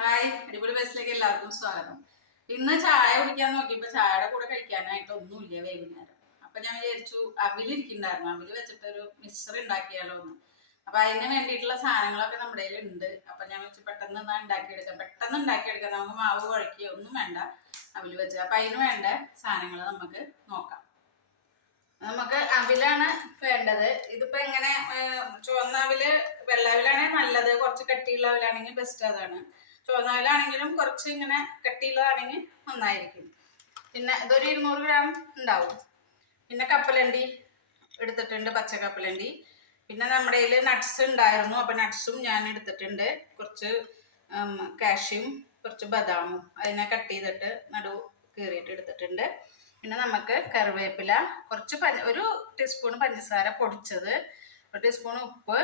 Hi, അടിപൊളി ബസ്സിലേക്ക് എല്ലാവർക്കും സ്വാഗതം. ഇന്ന് ചായ കുടിക്കാൻ നോക്കിയപ്പോ ചായയുടെ കൂടെ കഴിക്കാനായിട്ട് ഒന്നുമില്ല വൈകുന്നേരം. അപ്പൊ ഞാൻ വിചാരിച്ചു അവിലിരിക്കുന്നുണ്ടായിരുന്നു, അവില് വെച്ചിട്ടൊരു മിക്സർ ഉണ്ടാക്കിയാലോ എന്ന്. അപ്പൊ അതിന് വേണ്ടിയിട്ടുള്ള സാധനങ്ങളൊക്കെ നമ്മുടെ കയ്യിൽ ഉണ്ട്. അപ്പൊ ഞാൻ വെച്ച് പെട്ടെന്ന് ഉണ്ടാക്കിയെടുക്കാം. നമുക്ക് മാവ് കുഴക്കുകയോ ഒന്നും വേണ്ട, അവില് വെച്ച്. അപ്പൊ അതിന് വേണ്ട സാധനങ്ങൾ നമുക്ക് നോക്കാം. നമുക്ക് അവിലാണ് വേണ്ടത്. ഇതിപ്പോ എങ്ങനെ ചുവന്ന അവില്, വെള്ള അവിലാണെങ്കിൽ നല്ലത്, കുറച്ച് കട്ടിയുള്ള അവിലാണെങ്കിൽ ബെസ്റ്റ് അതാണ്. ചുവന്ന അവിലാണെങ്കിലും കുറച്ച് ഇങ്ങനെ കട്ടിയുള്ളതാണെങ്കിൽ നന്നായിരിക്കും. പിന്നെ ഇതൊരു 200 ഗ്രാം ഉണ്ടാവും. പിന്നെ കപ്പലണ്ടി എടുത്തിട്ടുണ്ട്, പച്ച കപ്പലണ്ടി. പിന്നെ നമ്മുടെ കയ്യിൽ നട്ട്സ് ഉണ്ടായിരുന്നു, അപ്പൊ നട്ട്സും ഞാൻ എടുത്തിട്ടുണ്ട്. കുറച്ച് കാഷ്യും കുറച്ച് ബദാമും അതിനെ കട്ട് ചെയ്തിട്ട് നടു കീറിയിട്ട് എടുത്തിട്ടുണ്ട്. പിന്നെ നമുക്ക് കറിവേപ്പില, കുറച്ച് ഒരു ടീസ്പൂൺ പഞ്ചസാര പൊടിച്ചത്, ഒരു ടീസ്പൂൺ ഉപ്പ്,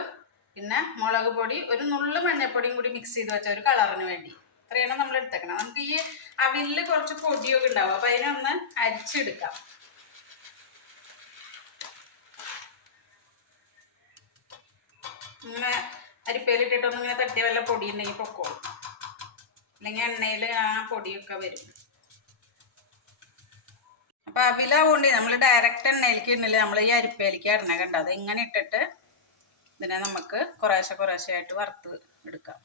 പിന്നെ മുളക് പൊടി, ഒരു നുള്ളു മഞ്ഞൾപ്പൊടിയും കൂടി മിക്സ് ചെയ്ത് വെച്ച ഒരു കളറിന് വേണ്ടി. ഇത്രയാണ് നമ്മൾ എടുത്തേക്കണം. നമുക്ക് ഈ അവിലിൽ കുറച്ച് പൊടിയൊക്കെ ഉണ്ടാവും, അപ്പൊ അതിനൊന്ന് അരിച്ചെടുക്കാം. ഇങ്ങനെ അരിപ്പയിലിട്ടിട്ടൊന്നും ഇങ്ങനെ തട്ടിയ വല്ല പൊടി ഉണ്ടെങ്കിൽ പൊക്കോളും, അല്ലെങ്കിൽ എണ്ണയിൽ ആ പൊടിയൊക്കെ വരും. അപ്പൊ അവിലാവുകൊണ്ട് നമ്മൾ ഡയറക്റ്റ് എണ്ണയിലേക്ക് ഇടണില്ല, നമ്മൾ ഈ അരിപ്പയിലേക്ക് ഇടണ കണ്ട. അത് ഇങ്ങനെ ഇട്ടിട്ട് ഇതിനെ നമുക്ക് കുറേശ്ശെ ആയിട്ട് വറുത്ത് എടുക്കാം.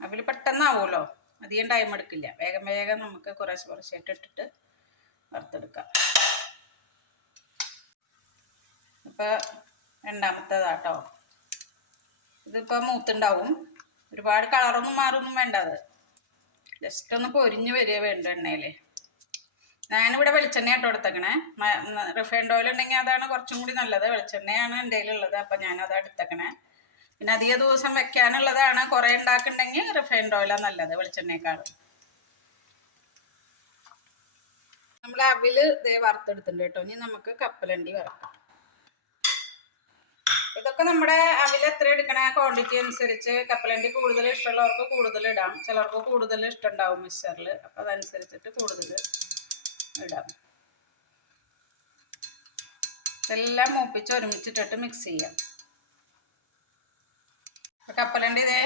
അവിൽ പെട്ടെന്നാവുമല്ലോ, അധികം ടൈം എടുക്കില്ല. വേഗം നമുക്ക് കുറേശ്ശെ ആയിട്ട് ഇട്ടിട്ട് വറുത്തെടുക്കാം. ഇപ്പൊ രണ്ടാമത്തേതാട്ടോ. ഇതിപ്പോൾ മൂത്തുണ്ടാവും. ഒരുപാട് കളറൊന്നും മാറൊന്നും വേണ്ട, അത് ജസ്റ്റ് ഒന്ന് പൊരിഞ്ഞ് വരിക വേണ്ട എണ്ണയിൽ. ഞാനിവിടെ വെളിച്ചെണ്ണ ആട്ടോ എടുത്തേക്കണേ. റിഫൈൻഡ് ഓയിൽ ഉണ്ടെങ്കിൽ അതാണ് കുറച്ചും കൂടി നല്ലത്. വെളിച്ചെണ്ണയാണ് എൻ്റെ കയ്യിലുള്ളത്, അപ്പം ഞാനത് എടുത്തേക്കണേ. പിന്നെ അധിക ദിവസം വെക്കാനുള്ളതാണ്, കുറേ ഉണ്ടാക്കുന്നുണ്ടെങ്കിൽ റിഫൈൻഡ് ഓയിലാണ് നല്ലത് വെളിച്ചെണ്ണയേക്കാൾ. നമ്മൾ അവിൽ വറുത്തെടുത്തിട്ടുണ്ട് കേട്ടോ. ഇനി നമുക്ക് കപ്പലണ്ടി വറക്കാം. ഇതൊക്കെ നമ്മുടെ അവിൽ എത്ര എടുക്കണ ക്വാണ്ടിറ്റി അനുസരിച്ച്, കപ്പലണ്ടി കൂടുതൽ ഇഷ്ടമുള്ളവർക്ക് കൂടുതൽ ഇടാം, ചിലർക്ക് കൂടുതൽ ഇഷ്ടം ഉണ്ടാവും മിക്സറിൽ, അപ്പം അതനുസരിച്ചിട്ട് കൂടുതൽ ഇടാം. ഇതെല്ലാം മൂപ്പിച്ച് ഒരുമിച്ചിട്ടിട്ട് മിക്സ് ചെയ്യാം. കപ്പലണ്ടി ഇതേ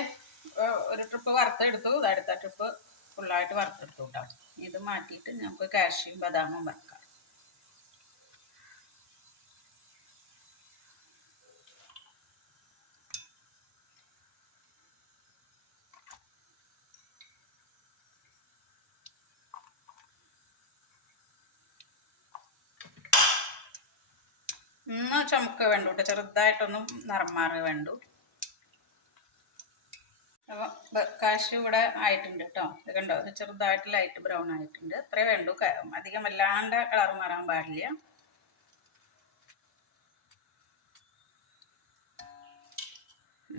ഒരു ട്രിപ്പ് വറുത്തെടുത്തു, അടുത്ത ട്രിപ്പ് ഫുള്ളായിട്ട് വറുത്തെടുത്തു കേട്ടോ. ഇത് മാറ്റിയിട്ട് നമുക്ക് കാഷ്യും ബദാമും വറക്കാം. ചുമക്ക് വേണ്ടു കേട്ടോ, ചെറുതായിട്ടൊന്നും നിറം മാറി വേണ്ടു. അപ്പോൾ കാഷ്യൂ ഇവിടെ ആയിട്ടുണ്ട് കേട്ടോ. ഇത് കണ്ടോ, ഇത് ചെറുതായിട്ട് ലൈറ്റ് ബ്രൗൺ ആയിട്ടുണ്ട്. അത്രേ വേണ്ടു, അധികം വല്ലാണ്ട് കളർ മാറാൻ പാടില്ല.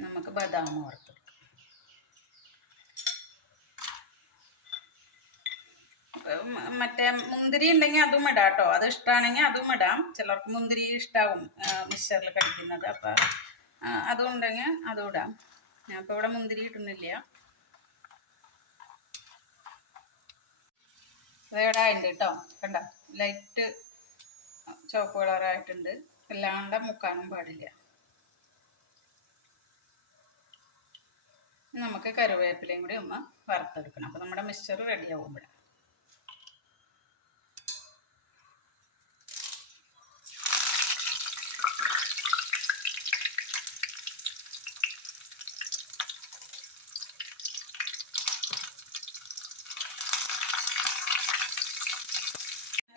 നമുക്ക് ബദാം വറുത്തെടുക്കാം. മറ്റേ മുന്തിരി ഉണ്ടെങ്കിൽ അതും ഇടാം കേട്ടോ, അത് ഇഷ്ടമാണെങ്കിൽ അതും ഇടാം. ചിലർക്ക് മുന്തിരി ഇഷ്ടാവും മിക്സറിൽ കഴിക്കുന്നത്, അപ്പം അതും ഉണ്ടെങ്കിൽ അതും ഇടാം. ഞാൻ ഇപ്പോൾ ഇവിടെ മുന്തിരി ഇടുന്നില്ല. അതേടെ ആയിട്ടുണ്ട് കേട്ടോ, കണ്ട ലൈറ്റ് ചുവപ്പ് കളറായിട്ടുണ്ട്. അല്ലാണ്ട് മുക്കാനും പാടില്ല. നമുക്ക് കറിവേപ്പിലയും കൂടി ഒന്ന് വറുത്തെടുക്കണം. അപ്പം നമ്മുടെ മിക്സ്ചർ റെഡി ആവും. ഇവിടെ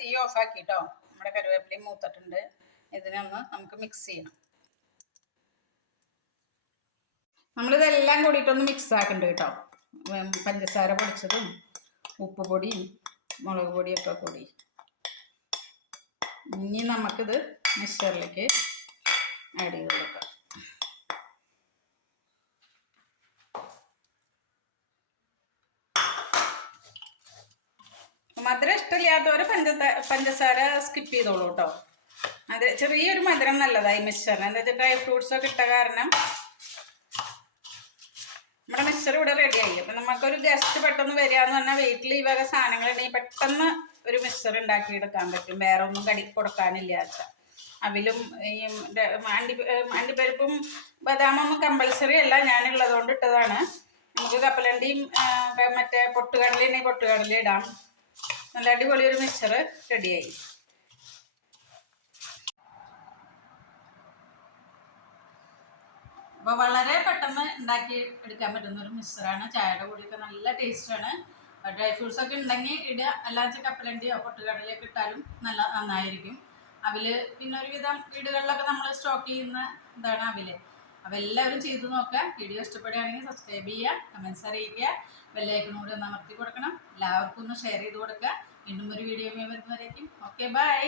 തീ ഓഫാക്കി കേട്ടോ. നമ്മുടെ കറിവേപ്പിലയും മൂത്തിട്ടുണ്ട്. ഇതിനൊന്ന് നമുക്ക് മിക്സ് ചെയ്യണം. നമ്മളിതെല്ലാം കൂടിയിട്ടൊന്ന് മിക്സ് ആക്കുന്നുണ്ട് കേട്ടോ. പഞ്ചസാര പൊടിച്ചതും ഉപ്പ് പൊടിയും മുളക് പൊടിയൊക്കെ കൂടി. ഇനി നമുക്കിത് മിക്സറിലേക്ക് ആഡ് ചെയ്ത് കൊടുക്കാം. മധുരം ഇഷ്ടമില്ലാത്തവർ പഞ്ചസാര സ്കിപ്പ് ചെയ്തോളൂ കേട്ടോ. അത് ചെറിയൊരു മധുരം നല്ലതായി മിക്സറിന്. എന്താ വെച്ചാൽ ഡ്രൈ ഫ്രൂട്ട്സൊക്കെ ഇട്ട കാരണം നമ്മുടെ മിക്സർ ഇവിടെ റെഡിയായി. അപ്പം നമുക്കൊരു ഗസ്റ്റ് പെട്ടെന്ന് വരിക എന്ന് പറഞ്ഞാൽ വീട്ടിൽ ഈ വക സാധനങ്ങളുണ്ടെങ്കിൽ പെട്ടെന്ന് ഒരു മിക്സർ ഉണ്ടാക്കിയെടുക്കാൻ പറ്റും, വേറെ ഒന്നും കൊടുക്കാനില്ല വെച്ചാൽ. അവിലും ഈ അണ്ടിപ്പരിപ്പും ബദാമൊന്നും കമ്പൽസറി അല്ല, ഞാനുള്ളത് കൊണ്ട് ഇട്ടതാണ്. നമുക്ക് കപ്പലണ്ടിയും മറ്റേ പൊട്ടുകടലയുണ്ടെങ്കിൽ പൊട്ടുകടല ഇടാം. നല്ല അടിപൊളി ഒരു മിക്സർ റെഡിയായി. അപ്പോൾ വളരെ പെട്ടെന്ന് ഉണ്ടാക്കി എടുക്കാൻ പറ്റുന്ന ഒരു മിക്സറാണ്. ചായയുടെ കൂടെയൊക്കെ നല്ല ടേസ്റ്റാണ്. ഡ്രൈ ഫ്രൂട്ട്സ് ഒക്കെ ഉണ്ടെങ്കിൽ ഇടുക, അല്ലാതെ കപ്പലണ്ടിയോ പൊട്ടുകടലയൊക്കെ ഇട്ടാലും നന്നായിരിക്കും. അവില് പിന്നെ ഒരുവിധം വീടുകളിലൊക്കെ നമ്മൾ സ്റ്റോക്ക് ചെയ്യുന്ന ഇതാണ് അവില്. അപ്പോൾ എല്ലാവരും ചെയ്ത് നോക്കുക. വീഡിയോ ഇഷ്ടപ്പെടുകയാണെങ്കിൽ സബ്സ്ക്രൈബ് ചെയ്യുക, കമൻസ് അറിയിക്കുക, ബെല്ലൈക്കൺ കൂടി ഒന്ന് അമർത്തി കൊടുക്കണം. എല്ലാവർക്കും ഒന്ന് ഷെയർ ചെയ്ത് കൊടുക്കുക. വീണ്ടും ഒരു വീഡിയോ വരുന്നവരേക്കും ഓക്കെ ബൈ.